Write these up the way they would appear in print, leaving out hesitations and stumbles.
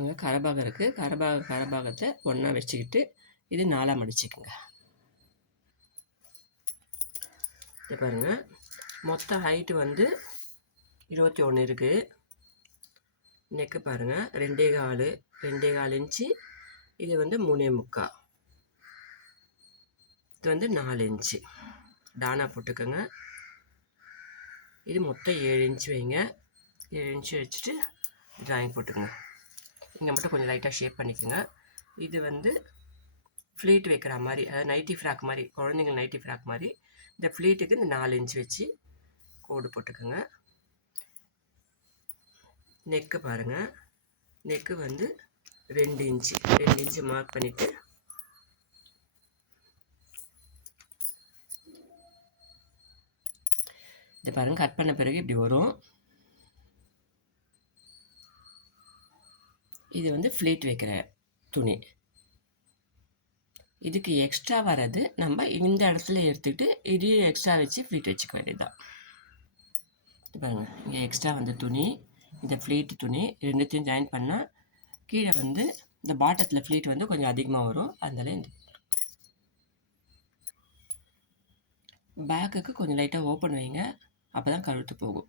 அங்கே கரபாகம் இருக்குது. கரபாகத்தை ஒன்றா வச்சுக்கிட்டு இது 4ஆக மடிச்சுக்குங்க. இது பாருங்கள், மொத்த ஹைட்டு வந்து 21 இருக்குது. நெக்கு பாருங்கள், 2.25 இன்ச்சு. இது வந்து 3.25. இது வந்து 4 இன்ச்சு. டானா போட்டுக்கோங்க. இது மொத்தம் 7 இன்ச்சு வைங்க. 7 இன்ச்சு வச்சுட்டு ட்ராயிங் போட்டுக்கோங்க. இங்கே மட்டும் கொஞ்சம் லைட்டாக ஷேப் பண்ணிக்கோங்க. இது வந்து ஃப்ளீட் வைக்கிற மாதிரி, அதாவது நைட்டி ஃப்ராக் மாதிரி, குழந்தைங்க நைட்டி ஃப்ராக் மாதிரி. இந்த ஃப்ளீட்டுக்கு இந்த 4 இன்ச்சு வச்சு கோடு போட்டுக்கோங்க. நெக்கு பாருங்கள், நெக்கு வந்து 2 இன்ச்சு மார்க் பண்ணிவிட்டு இது பாருங்கள், கட் பண்ண பிறகு இப்படி வரும். இது வந்து ஃப்ளீட் வைக்கிற துணி. இதுக்கு எக்ஸ்ட்ரா வர்றது நம்ம இந்த இடத்துல எடுத்துக்கிட்டு இதையும் எக்ஸ்ட்ரா வச்சு ஃப்ளீட் வச்சுக்க வேண்டியதுதான். இது பாருங்கள், இங்கே எக்ஸ்ட்ரா வந்த துணி, இந்த ஃப்ளீட் துணி ரெண்டுத்தையும் ஜாயின் பண்ணால் கீழே வந்து இந்த பாட்டத்தில் ஃப்ளீட் வந்து கொஞ்சம் அதிகமாக வரும். அதனால இந்த பேக்குக்கு கொஞ்சம் லைட்டாக ஓப்பன் வைங்க, அப்போ தான் கழுத்து போகும்.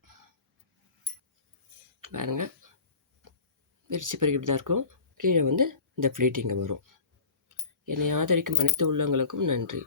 பாருங்கள், விரிச்சு பிறகு இப்படி தான் இருக்கும். கீழே வந்து இந்த ஃப்ளீட் இங்கே வரும். என்னை ஆதரிக்கும் அனைத்து உள்ளங்களுக்கும் நன்றி.